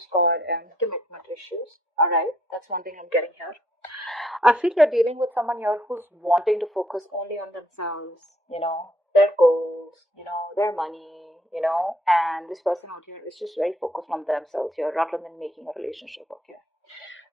who's got commitment issues. All right, that's one thing I'm getting here. I feel you're dealing with someone here who's wanting to focus only on themselves, their goals, their money, and this person out here is just very focused on themselves here rather than making a relationship work here.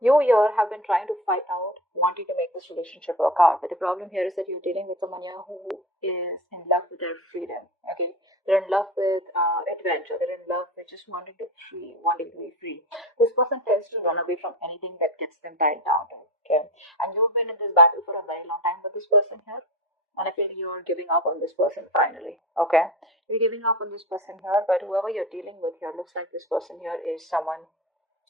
You here have been trying to fight out, wanting to make this relationship work out. But the problem here is that you're dealing with someone here who is in love with their freedom. Okay, they're in love with adventure. They're in love with just wanting to be free. This person tends to run away from anything that gets them tied down. Okay, and you've been in this battle for a very long time with this person here. And I feel you're giving up on this person finally. Okay, you're giving up on this person here, but whoever you're dealing with here looks like this person here is someone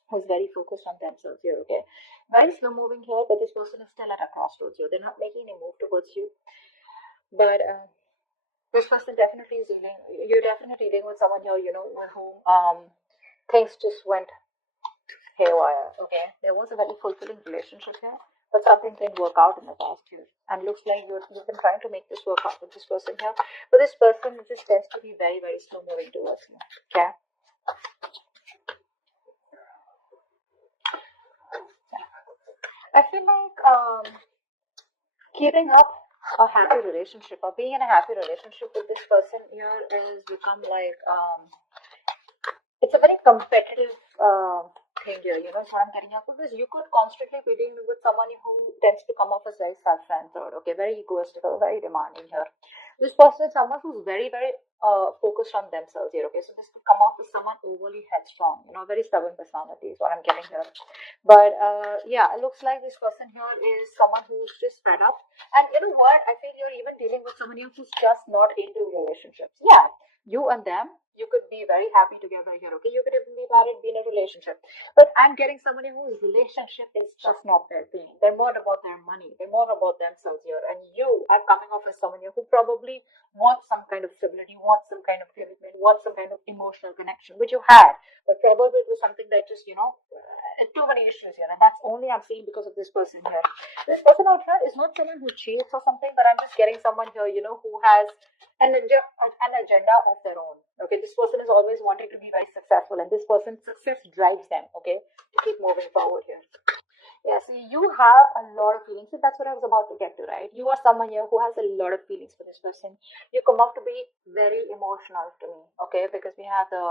who's very focused on themselves here, okay? Very slow moving here, but this person is still at a crossroads here. They're not making a move towards you. But this person definitely is you're definitely dealing with someone here, with whom things just went haywire, okay? There was a very fulfilling relationship here, but something didn't work out in the past year. And looks like you've been trying to make this work out with this person here. But this person just tends to be very, very slow moving towards you, okay? I feel like keeping up a happy relationship or being in a happy relationship with this person here is become like it's a very competitive thing here, so I'm getting up because you could constantly be dealing with someone who tends to come off as very self-centered, okay, very egoistical, very demanding here. This person is someone who's very, very focused on themselves here, okay, so this could come off as someone overly headstrong, very stubborn personality is what I'm getting here. But yeah, it looks like this person here is someone who's just fed up. And you know what? I feel you're even dealing with someone who's just not into relationships. Yeah, you and them, you could be very happy together here, okay? You could even be married, be in a relationship. But I'm getting somebody whose relationship is just not their thing. They're more about their money. They're more about themselves here. And you are coming off as someone here who probably wants some kind of stability, wants some kind of commitment, wants some kind of emotional connection, which you had. But probably it was something that just, too many issues here. And that's only I'm seeing because of this person here. This person out here is not someone who cheats or something, but I'm just getting someone here, who has an agenda of their own. Okay, this person is always wanting to be very successful, and this person's success drives them, okay, to keep moving forward here. Yeah, so you have a lot of feelings. So that's what I was about to get to, right? You are someone here who has a lot of feelings for this person. You come off to be very emotional to me, okay, because we have the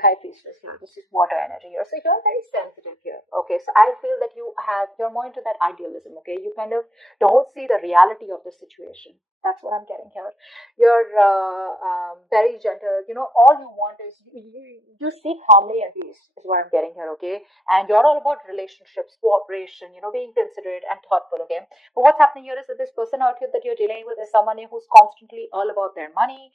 high priestess here. This is water energy here. So you're very sensitive here. Okay. So I feel that you're more into that idealism. Okay. You kind of don't see the reality of the situation. That's what I'm getting here. You're very gentle. All you want is you seek harmony and peace is what I'm getting here. Okay. And you're all about relationships, cooperation, being considerate and thoughtful. Okay. But what's happening here is that this person out here that you're dealing with is someone who's constantly all about their money,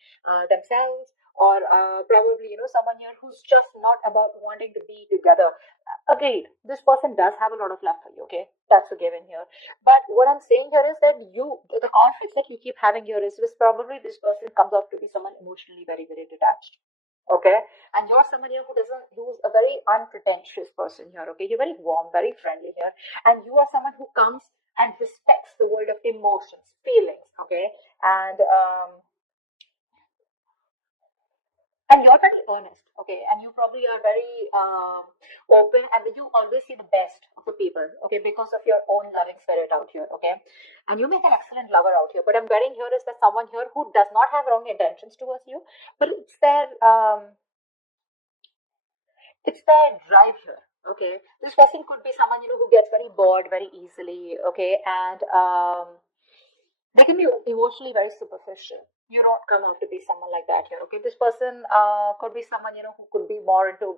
themselves, or probably someone here who's just not about wanting to be together. Agreed, this person does have a lot of love for you, okay, that's a given here. But what I'm saying here is that the conflicts that you keep having here is probably this person comes out to be someone emotionally very, very detached, okay, and you're someone here who's a very unpretentious person here, okay, you're very warm, very friendly here, and you are someone who comes and respects the world of emotions, feelings, okay, and you're very honest, okay, and you probably are very open, and you always see the best of the people, okay, because of your own loving spirit out here, okay, and you make an excellent lover out here. But I'm getting here is that someone here who does not have wrong intentions towards you, but it's their drive here, okay. This person could be someone who gets very bored very easily, okay, and they can be emotionally very superficial. You don't come out to be someone like that here, okay? This person could be someone who could be more into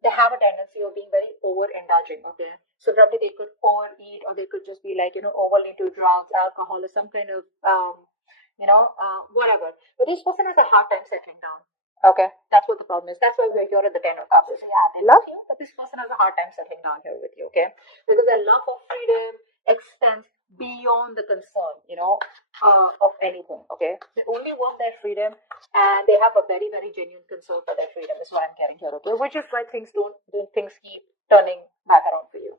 they have a tendency of being very overindulging, okay? So probably they could overeat, or they could just be like overly into drugs, alcohol, or some kind of whatever. But this person has a hard time settling down. Okay, that's what the problem is. That's why we're here at the 10 of Cups. So yeah, they love you, but this person has a hard time settling down here with you, okay? Because their love of freedom extends beyond the concern, of anything, okay? They only want their freedom, and they have a very, very genuine concern for their freedom, is what I'm getting here, okay? Which is why things keep turning back around for you.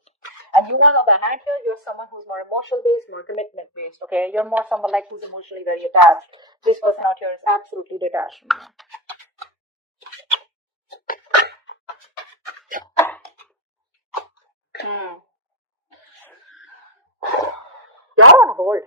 And you, on the other hand, here, you're someone who's more emotional based, more commitment based, okay? You're more someone like who's emotionally very attached. This person out here is absolutely detached from you. Hmm. You're on hold.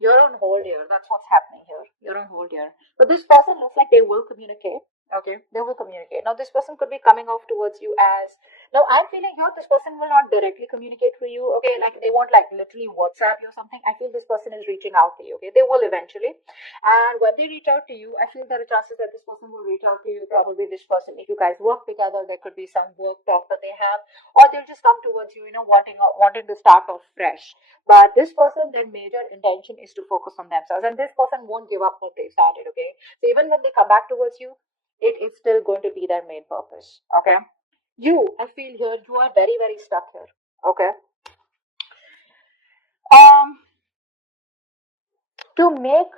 You're on hold here. That's what's happening here. You're on hold here. But this person looks like they will communicate. Okay, they will communicate. Now, this person could be coming off towards you as. Now, I'm feeling here this person will not directly communicate for you. Okay, like they won't like literally WhatsApp you or something. I feel this person is reaching out to you. Okay, they will eventually. And when they reach out to you, I feel there are chances that this person will reach out to you. Probably this person, if you guys work together, there could be some work talk that they have, or they'll just come towards you, wanting to start off fresh. But this person, their major intention is to focus on themselves, and this person won't give up what they started. Okay, so even when they come back towards you, it is still going to be their main purpose. Okay, I feel here, you are very, very stuck here. Okay, um, to make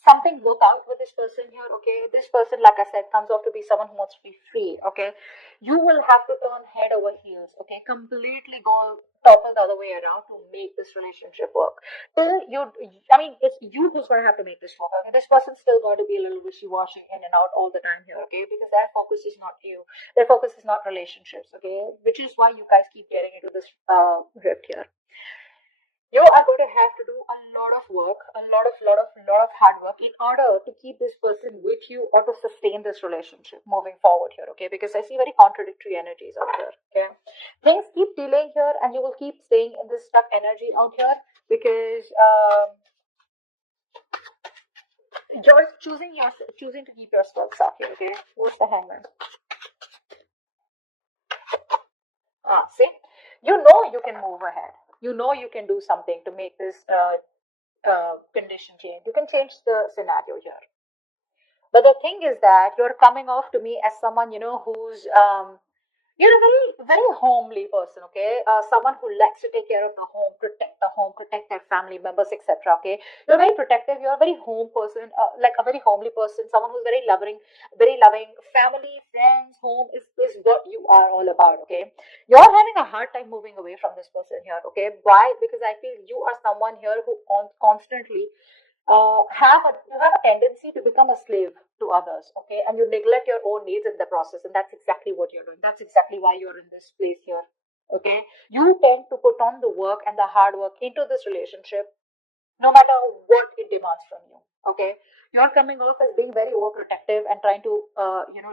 something work out with this person here. Okay, this person, like I said, comes out to be someone who wants to be free. Okay, you will have to turn head over heels. Okay, completely go topple the other way around to make this relationship work. Till you, I mean, it's you who's going to have to make this work. Okay, this person's still going to be a little wishy-washy in and out all the time here. Okay, because their focus is not you, their focus is not relationships. Okay, which is why you guys keep getting into this drift here. You are going to have to do a lot of work, a lot of hard work in order to keep this person with you or to sustain this relationship moving forward here. Okay, because I see very contradictory energies out here. Okay, things keep delaying here, and you will keep staying in this stuck energy out here because you're choosing to keep yourself stuck here. Okay, what's the hangman? See, you can move ahead. You can do something to make this condition change. You can change the scenario here. But the thing is that you're coming off to me as someone, who's you're a very homely person, okay? Someone who likes to take care of the home, protect their family members, etc. Okay, you're very protective. You're a very home person, like a very homely person. Someone who's very loving. Family, friends, home is what you are all about. Okay, you're having a hard time moving away from this person here. Okay, why? Because I feel you are someone here who constantly you have a tendency to become a slave to others, okay, and you neglect your own needs in the process, and that's exactly what you're doing. That's exactly why you're in this place here. Okay, you tend to put on the work and the hard work into this relationship no matter what it demands from you. Okay, you're coming off as being very overprotective and trying to,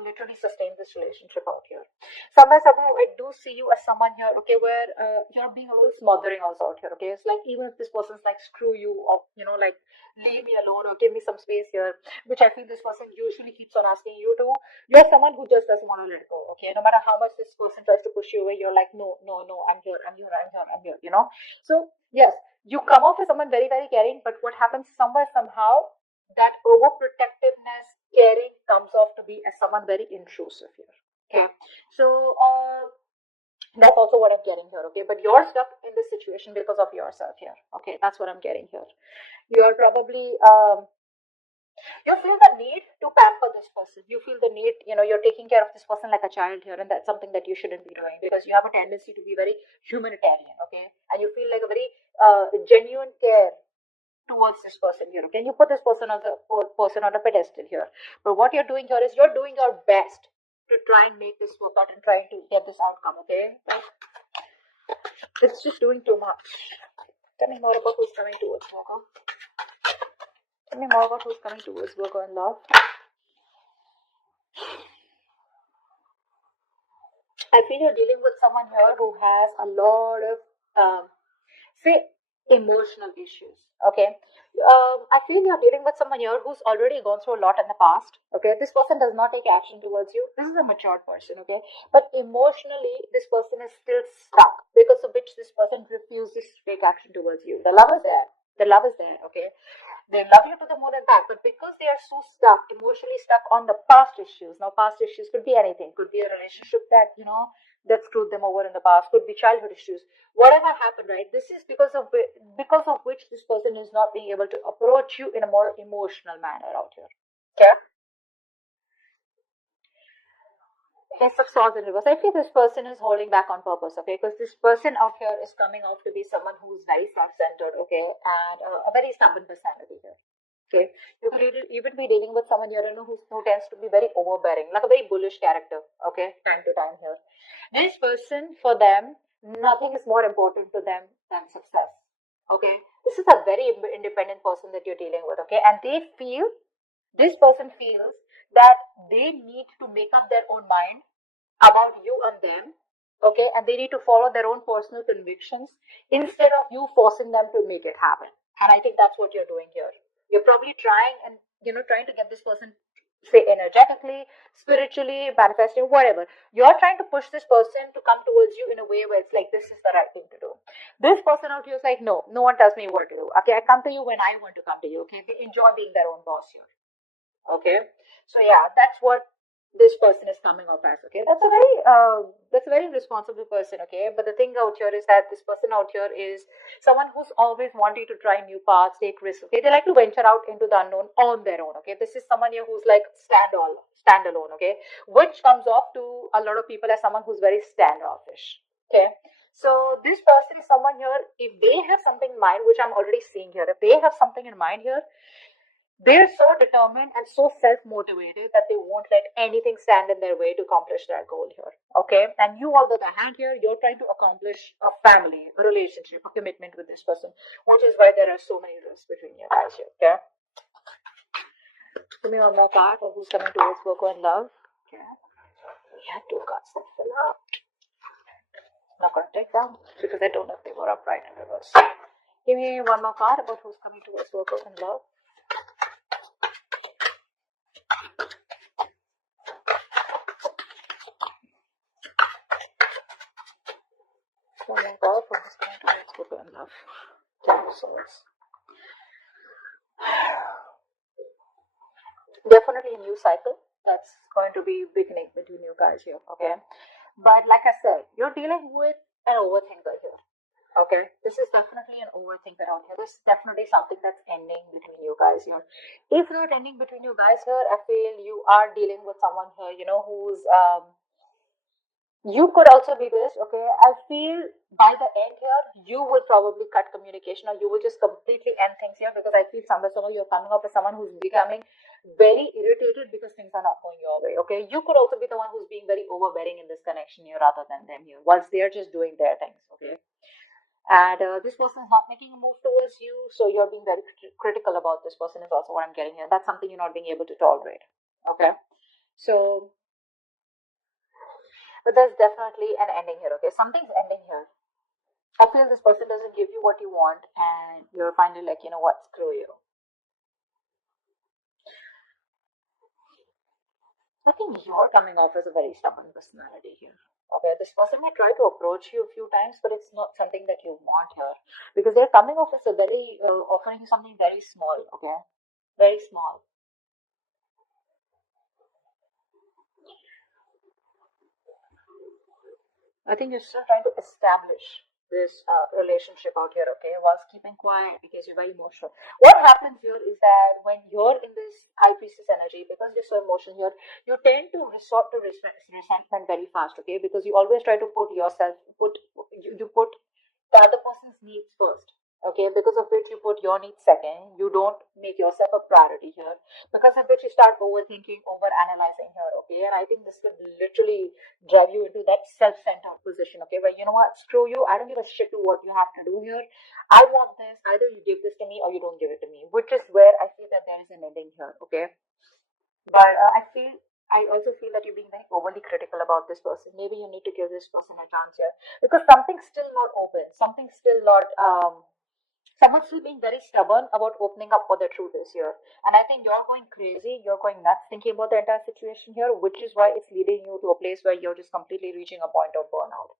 literally sustain this relationship out here. Somehow, I do see you as someone here, okay, where you're being a little smothering also out here. Okay, it's like even if this person's like screw you or like leave me alone or give me some space here, which I feel this person usually keeps on asking you to. You're someone who just doesn't want to let go. Okay, no matter how much this person tries to push you away, you're like, no, no, no, I'm here, I'm here, I'm here, I'm here. So yes, you come off as someone very, very caring, but what happens somewhere, somehow, that overprotectiveness, caring comes off to be as someone very intrusive here. Okay, so that's also what I'm getting here. Okay, but you're stuck in this situation because of yourself here. Okay, that's what I'm getting here. You're probably you feel the need to pamper this person. You feel the need, you're taking care of this person like a child here, and that's something that you shouldn't be doing because you have a tendency to be very humanitarian, okay? And you feel like a very genuine care towards this person here. Okay, you put this person on a pedestal here, but what you're doing here is you're doing your best to try and make this work out and trying to get this outcome. Okay, but it's just doing too much. Tell me more about who's coming towards Virgo. Tell me more about who's coming towards Virgo in love. I feel you're dealing with someone here who has a lot of, say, emotional issues. Okay. I feel you're dealing with someone here who's already gone through a lot in the past. Okay. This person does not take action towards you. This is a matured person. Okay. But emotionally, this person is still stuck because of which this person refuses to take action towards you. The love is there. The love is there. Okay, they love you to the moon and back, but because they are so stuck, emotionally stuck on the past issues. Now, past issues could be anything. Could be a relationship that screwed them over in the past. Could be childhood issues. Whatever happened, right? This is because of which this person is not being able to approach you in a more emotional manner out here. Okay. Ace of Swords in reverse. I feel this person is holding back on purpose, okay? Because this person out here is coming out to be someone who's very self-centered, okay, and a very stubborn personality here. Okay, you could even be dealing with someone here, who tends to be very overbearing, like a very bullish character. Okay, time to time here. This person, for them, nothing is more important to them than success. Okay, this is a very independent person that you're dealing with. Okay, and this person feels that they need to make up their own mind about you and them. Okay, and they need to follow their own personal convictions instead of you forcing them to make it happen. And I think that's what you're doing here. You're probably trying to get this person, say, energetically, spiritually, manifesting, whatever. You're trying to push this person to come towards you in a way where it's like, this is the right thing to do. This person out here is like, no, no one tells me what to do. Okay, I come to you when I want to come to you. Okay, they enjoy being their own boss here. Okay, so yeah, that's what this person is coming off as. Okay, that's a very responsible person. Okay, but the thing out here is that this person out here is someone who's always wanting to try new paths, take risks. Okay, they like to venture out into the unknown on their own. Okay, this is someone here who's like standalone. Okay, which comes off to a lot of people as someone who's very standoffish. Okay, so this person is someone here, if they have something in mind, which I'm already seeing here, if they have something in mind here, they're so determined and so self-motivated that they won't let anything stand in their way to accomplish their goal here. Okay, and you, on the other hand, here you're trying to accomplish a family, a relationship, a commitment with this person, which is why there are so many risks between you guys here. Okay, give me one more card of who's coming towards Virgo and love. Okay, we had two cards that fell out. I'm not gonna take them because I don't know if they were upright in reverse. Give me one more card about who's coming towards Virgo and love. One more card for who's coming towards Virgo and love. Ten of Swords. Definitely a new cycle that's going to be beginning between you guys here. Okay, but like I said, you're dealing with an overthinker here. Okay, this is definitely an overthinker out here. This is definitely something that's ending between you guys here. If not ending between you guys here, I feel you are dealing with someone here, who's you could also be this. Okay, I feel by the end here, you will probably cut communication, or you will just completely end things here, because I feel somewhere you're coming up as someone who's becoming very irritated because things are not going your way. Okay, you could also be the one who's being very overbearing in this connection here rather than them here, whilst they're just doing their things. Okay, and this person is not making a move towards you, so you're being very critical about this person is also what I'm getting here. That's something you're not being able to tolerate. Okay, so but there's definitely an ending here. Okay, something's ending here. I feel this person doesn't give you what you want, and you're finally like, you know what, screw you. I think you're coming off as a very stubborn personality here. Okay, this person may try to approach you a few times, but it's not something that you want here, because they're coming off as a very offering you something very small. Okay, very small. I think you're still trying to establish this relationship out here, okay, whilst keeping quiet because you're very emotional. What happens here is that when you're in this high priestess energy, because you're so emotional here, you tend to resort to resentment very fast, okay, because you always try to you put the other person's needs first. Okay, because of which you put your needs second, you don't make yourself a priority here, because of which you start overthinking, over analyzing here. Okay, and I think this could literally drive you into that self-centered position. Okay, where, you know what, screw you, I don't give a shit to what you have to do here. I want this, either you give this to me or you don't give it to me, which is where I feel that there is an ending here. Okay, but I also feel that you're being very overly critical about this person. Maybe you need to give this person a chance here, because something's still not open, something's still not someone's still being very stubborn about opening up what the truth is here. And I think you're going crazy, you're going nuts thinking about the entire situation here, which is why it's leading you to a place where you're just completely reaching a point of burnout.